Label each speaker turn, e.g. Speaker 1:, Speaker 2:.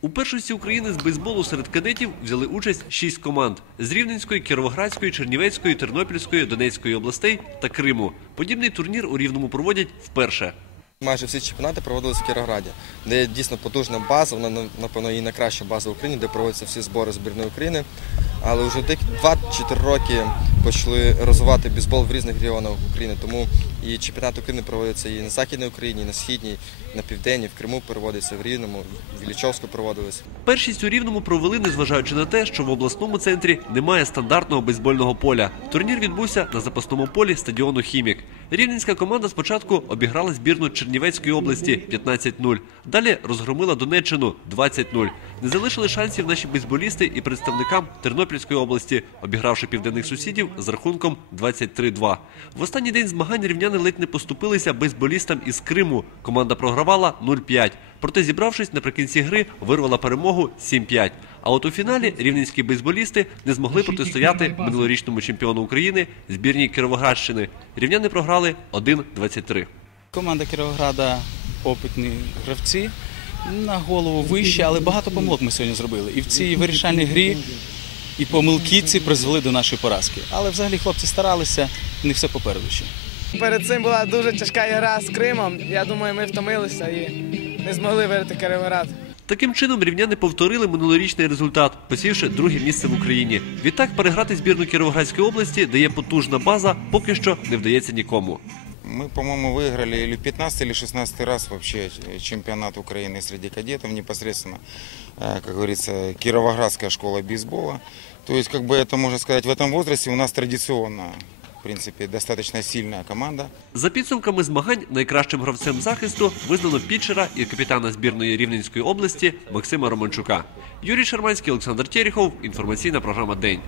Speaker 1: У першості України з бейсболу серед кадетів взяли участь шість команд з Рівненської, Кіровоградської, Чернівецької, Тернопільської, Донецької областей та Криму. Подібний турнір у Рівному проводять вперше.
Speaker 2: Майже всі чемпіонати проводилися в Кіровограді, де є дійсно потужна база, вона напевно і найкраща база в Україні, де проводяться всі збори збірної України. Але вже дек 2-4 роки почали розвивати бейсбол в різних регіонах України. Тому і чемпіонат України проводиться і на Західній Україні, і на Східній, і на Південній, в Криму проводиться, в Рівному, в Ілічовську проводилися.
Speaker 1: Першість у Рівному провели, незважаючи на те, що в обласному центрі немає стандартного бейсбольного поля. Турнір відбувся на запасному полі стадіону Хімік. Рівненська команда спочатку обіграла збірну Чернівецької області 15-0. Далі розгромила Донеччину 20-0. Не залишили шансів наші бейсболісти і представникам Тернопільської області, обігравши південних сусідів з рахунком 23-2. В останній день змагань рівняни ледь не поступилися бейсболістам із Криму. Команда програвала 0-5. Проте, зібравшись наприкінці гри, вирвала перемогу 7-5. А от у фіналі рівненські бейсболісти не змогли протистояти минулорічному чемпіону України збірній Кіровоградщини. Рівняни програли 1-23.
Speaker 3: Команда Кіровограда опитні гравці. На голову вище, але багато помилок ми сьогодні зробили. І в цій вирішальній грі і помилки ці призвели до нашої поразки. Але взагалі хлопці старалися, них все попереду ще.
Speaker 4: Перед цим була дуже тяжка гра з Кримом. Я думаю, ми втомилися і не змогли виграти Кіровоград.
Speaker 1: Таким чином рівняни повторили минулорічний результат, посівши друге місце в Україні. Відтак переграти збірну Кіровоградської області, де є потужна база, поки що не вдається нікому.
Speaker 5: Мы, по-моему, выиграли или 15 или 16 раз вообще чемпионат Украины среди кадетов непосредственно, э, как говорится, Кировоградская школа бейсбола. То есть, как бы это можно сказать, в этом возрасте у нас традиционно, в принципі достатньо сильна команда.
Speaker 1: За підсумками змагань найкращим гравцем захисту визнано пітчера і капітана збірної Рівненської області Максима Романчука. Юрій Шарманський, Олександр Терехов. Інформаційна програма День.